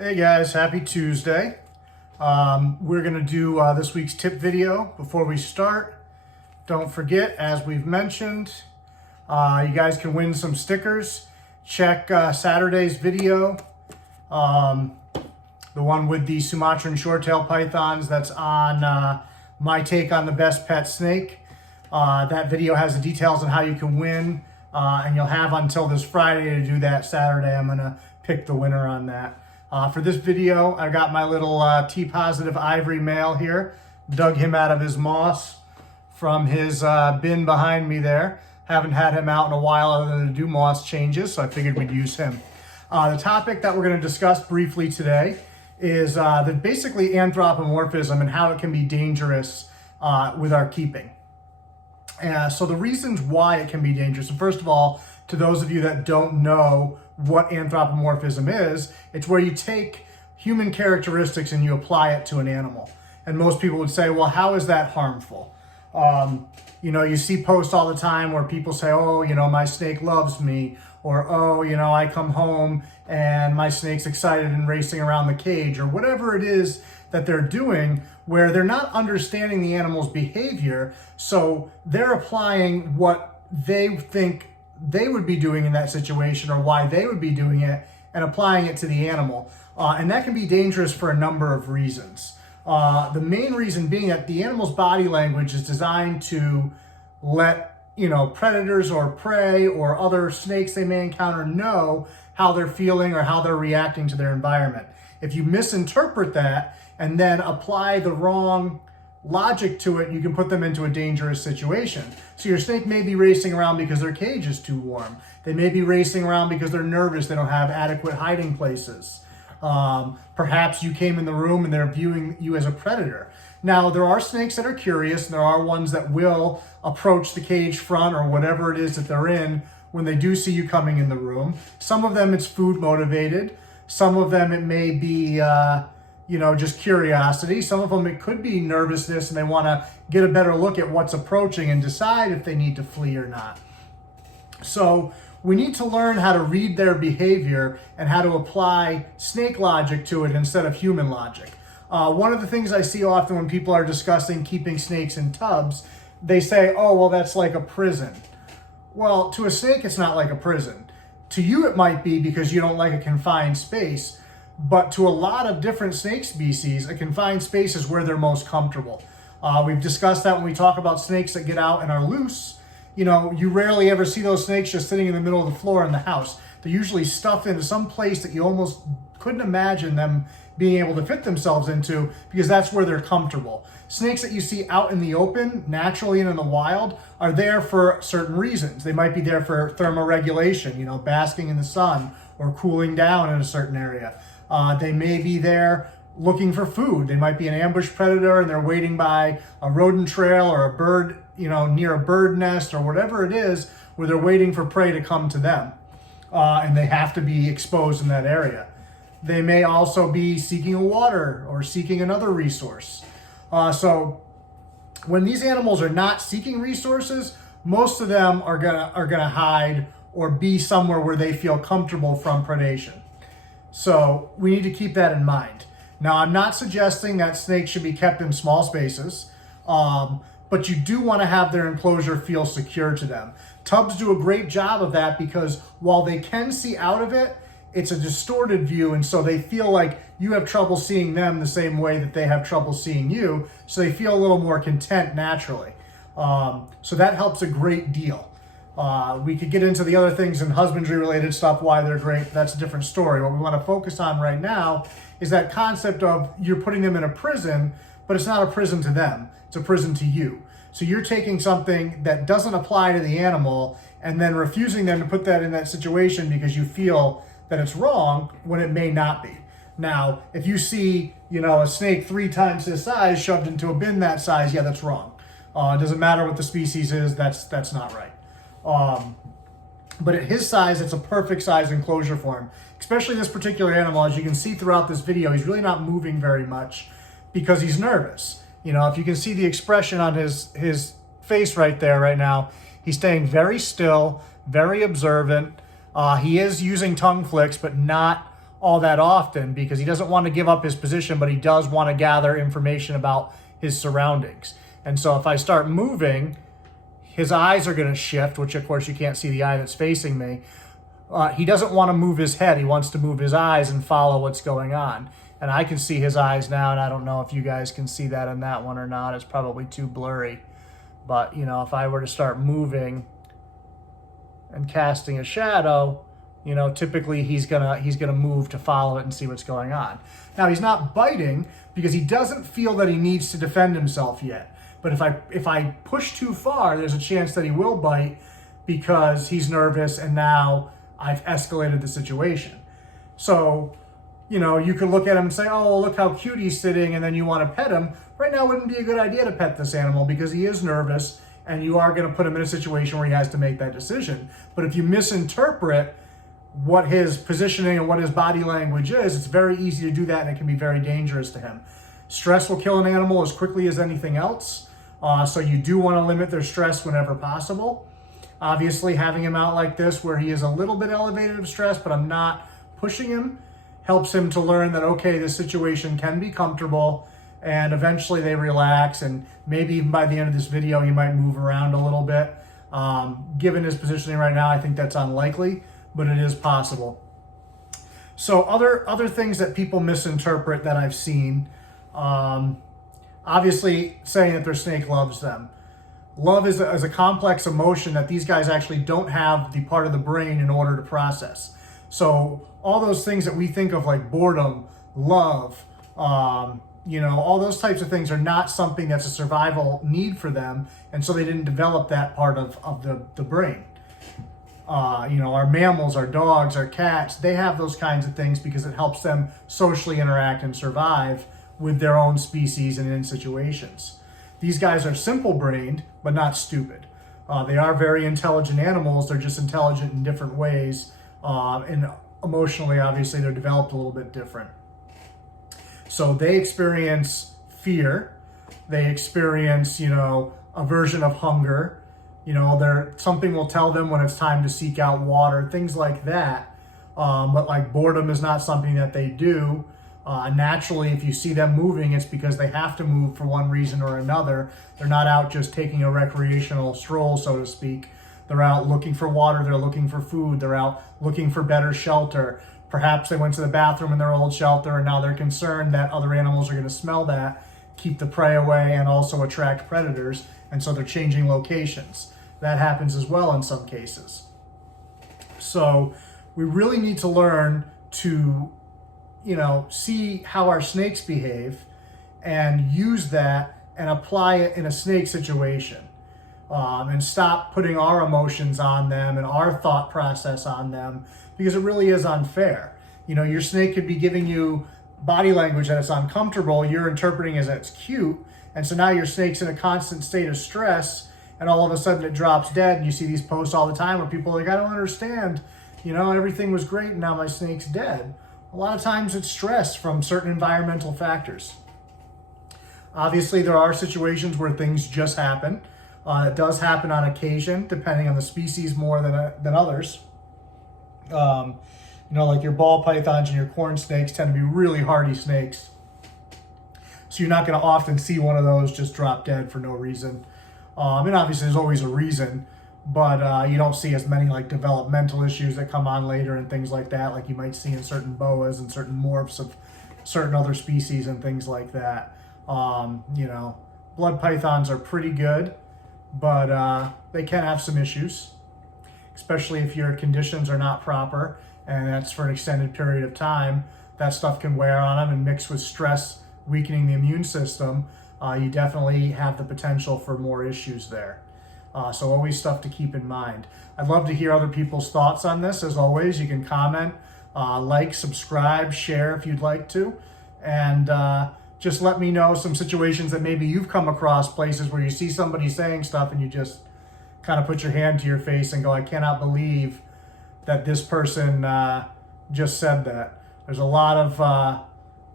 Hey guys, happy Tuesday. We're going to do this week's tip video. Before we start, don't forget, as we've mentioned, you guys can win some stickers. Check Saturday's video, the one with the Sumatran short-tailed pythons. That's on my take on the best pet snake. That video has the details on how you can win, and you'll have until this Friday to do that. Saturday, I'm going to pick the winner on that. For this video, I got my little T-positive Ivory male here. Dug him out of his moss from his bin behind me there. Haven't had him out in a while other than to do moss changes, so I figured we'd use him. The topic that we're going to discuss briefly today is basically anthropomorphism and how it can be dangerous with our keeping. So the reasons why it can be dangerous, and first of all, to those of you that don't know what anthropomorphism is, it's where you take human characteristics and you apply it to an animal. And most people would say, well, how is that harmful? You see posts all the time where people say, oh, my snake loves me, or, oh, I come home and my snake's excited and racing around the cage, or whatever it is that they're doing, where they're not understanding the animal's behavior, so they're applying what they think they would be doing in that situation or why they would be doing it and applying it to the animal. And that can be dangerous for a number of reasons. The main reason being that the animal's body language is designed to let predators or prey or other snakes they may encounter know how they're feeling or how they're reacting to their environment. If you misinterpret that and then apply the wrong logic to it, you can put them into a dangerous situation. So your snake may be racing around because their cage is too warm. They may be racing around because they're nervous, they don't have adequate hiding places. Perhaps you came in the room and they're viewing you as a predator. Now, there are snakes that are curious, and there are ones that will approach the cage front or whatever it is that they're in when they do see you coming in the room. Some of them it's food motivated. Some of them it may be just curiosity. Some of them it could be nervousness and they want to get a better look at what's approaching and decide if they need to flee or not. So we need to learn how to read their behavior and how to apply snake logic to it instead of human logic. One of the things I see often when people are discussing keeping snakes in tubs, they say, oh, well, that's like a prison. Well, to a snake, it's not like a prison. To you, it might be because you don't like a confined space. But to a lot of different snake species, a confined space is where they're most comfortable. We've discussed that when we talk about snakes that get out and are loose. You rarely ever see those snakes just sitting in the middle of the floor in the house. They're usually stuffed into some place that you almost couldn't imagine them being able to fit themselves into, because that's where they're comfortable. Snakes that you see out in the open, naturally and in the wild, are there for certain reasons. They might be there for thermoregulation, basking in the sun or cooling down in a certain area. They may be there looking for food. They might be an ambush predator and they're waiting by a rodent trail or a bird, near a bird nest or whatever it is, where they're waiting for prey to come to them. And they have to be exposed in that area. They may also be seeking a water or seeking another resource. So when these animals are not seeking resources, most of them are gonna hide or be somewhere where they feel comfortable from predation. So we need to keep that in mind. Now, I'm not suggesting that snakes should be kept in small spaces, but you do want to have their enclosure feel secure to them. Tubs do a great job of that because while they can see out of it, it's a distorted view, and so they feel like you have trouble seeing them the same way that they have trouble seeing you, so they feel a little more content naturally. So that helps a great deal. We could get into the other things and husbandry related stuff, why they're great. That's a different story. What we want to focus on right now is that concept of you're putting them in a prison, but it's not a prison to them. It's a prison to you. So you're taking something that doesn't apply to the animal and then refusing them to put that in that situation because you feel that it's wrong when it may not be. Now, if you see, a snake 3 times his size shoved into a bin that size, yeah, that's wrong. It doesn't matter what the species is, that's not right. But at his size, it's a perfect size enclosure for him. Especially this particular animal, as you can see throughout this video, he's really not moving very much because he's nervous. If you can see the expression on his face right there right now, he's staying very still, very observant. He is using tongue flicks, but not all that often because he doesn't want to give up his position, but he does want to gather information about his surroundings. And so if I start moving, his eyes are going to shift, which of course you can't see the eye that's facing me. He doesn't want to move his head. He wants to move his eyes and follow what's going on. And I can see his eyes now, and I don't know if you guys can see that in that one or not. It's probably too blurry. But, you know, if I were to start moving and casting a shadow, you know, typically he's gonna move to follow it and see what's going on. Now, he's not biting because he doesn't feel that he needs to defend himself yet. But if I push too far, there's a chance that he will bite because he's nervous and now I've escalated the situation. So, you know, you could look at him and say, oh, look how cute he's sitting, and then you want to pet him. Right now wouldn't be a good idea to pet this animal because he is nervous and you are going to put him in a situation where he has to make that decision. But if you misinterpret what his positioning and what his body language is, it's very easy to do that and it can be very dangerous to him. Stress will kill an animal as quickly as anything else. So you do want to limit their stress whenever possible. Obviously, having him out like this where he is a little bit elevated of stress, but I'm not pushing him, helps him to learn that, okay, this situation can be comfortable, and eventually they relax, and maybe even by the end of this video, he might move around a little bit. Given his positioning right now, I think that's unlikely, but it is possible. So other things that people misinterpret that I've seen, obviously saying that their snake loves them. Love is a complex emotion that these guys actually don't have the part of the brain in order to process. So all those things that we think of like boredom, love, you know, all those types of things are not something that's a survival need for them. And so they didn't develop that part of the brain. You know, our mammals, our dogs, our cats, they have those kinds of things because it helps them socially interact and survive with their own species and in situations. These guys are simple-brained, but not stupid. They are very intelligent animals. They're just intelligent in different ways. And emotionally, obviously, they're developed a little bit different. So they experience fear. They experience, you know, aversion of hunger. You know, something will tell them when it's time to seek out water, things like that. But like boredom is not something that they do. Naturally, if you see them moving, it's because they have to move for one reason or another. They're not out just taking a recreational stroll, so to speak. They're out looking for water. They're looking for food. They're out looking for better shelter. Perhaps they went to the bathroom in their old shelter and now they're concerned that other animals are going to smell that, keep the prey away, and also attract predators. And so they're changing locations. That happens as well in some cases. So we really need to learn to, you know, see how our snakes behave and use that and apply it in a snake situation. And stop putting our emotions on them and our thought process on them, because it really is unfair. You know, your snake could be giving you body language that it's uncomfortable, you're interpreting as it's cute, and so now your snake's in a constant state of stress, and all of a sudden it drops dead, and you see these posts all the time where people are like, I don't understand, you know, everything was great and now my snake's dead. A lot of times it's stress from certain environmental factors. Obviously, there are situations where things just happen. It does happen on occasion, depending on the species more than others. You know, like your ball pythons and your corn snakes tend to be really hardy snakes. So you're not going to often see one of those just drop dead for no reason. And obviously there's always a reason, but you don't see as many like developmental issues that come on later and things like that, like you might see in certain boas and certain morphs of certain other species and things like that. You know, blood pythons are pretty good, but they can have some issues, especially if your conditions are not proper, and that's for an extended period of time. That stuff can wear on them, and mixed with stress weakening the immune system, you definitely have the potential for more issues there. So always stuff to keep in mind. I'd love to hear other people's thoughts on this. As always, you can comment, like, subscribe, share if you'd like to, and just let me know some situations that maybe you've come across, places where you see somebody saying stuff and you just kind of put your hand to your face and go, I cannot believe that this person just said that. There's a lot of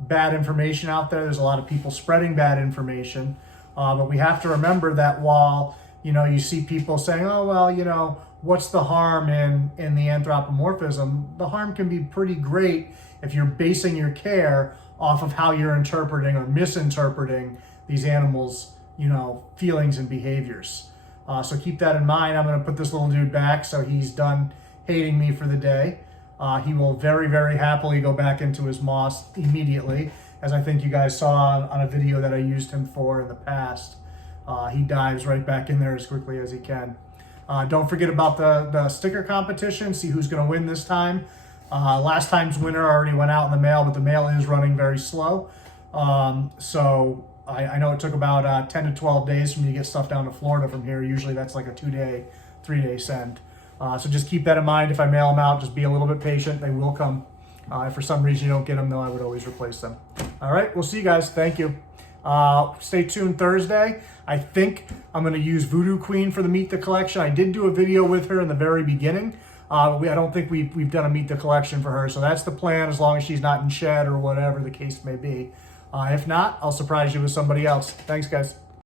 bad information out there. There's a lot of people spreading bad information. But we have to remember that while You know, you see people saying, oh, well, you know, what's the harm in the anthropomorphism? The harm can be pretty great if you're basing your care off of how you're interpreting or misinterpreting these animals, you know, feelings and behaviors. So keep that in mind. I'm going to put this little dude back so he's done hating me for the day. He will very, very happily go back into his moss immediately, as I think you guys saw on a video that I used him for in the past. He dives right back in there as quickly as he can. Don't forget about the sticker competition. See who's going to win this time. Last time's winner already went out in the mail, but the mail is running very slow. So I know it took about 10 to 12 days for me to get stuff down to Florida from here. Usually that's like a 2-day, 3-day send. So just keep that in mind. If I mail them out, just be a little bit patient. They will come. If for some reason you don't get them, though, I would always replace them. All right, we'll see you guys. Thank you. Stay tuned Thursday. I think I'm going to use Voodoo Queen for the Meet the Collection. I did do a video with her in the very beginning. I don't think we've done a Meet the Collection for her, so that's the plan, as long as she's not in shed or whatever the case may be. If not, I'll surprise you with somebody else. Thanks, guys.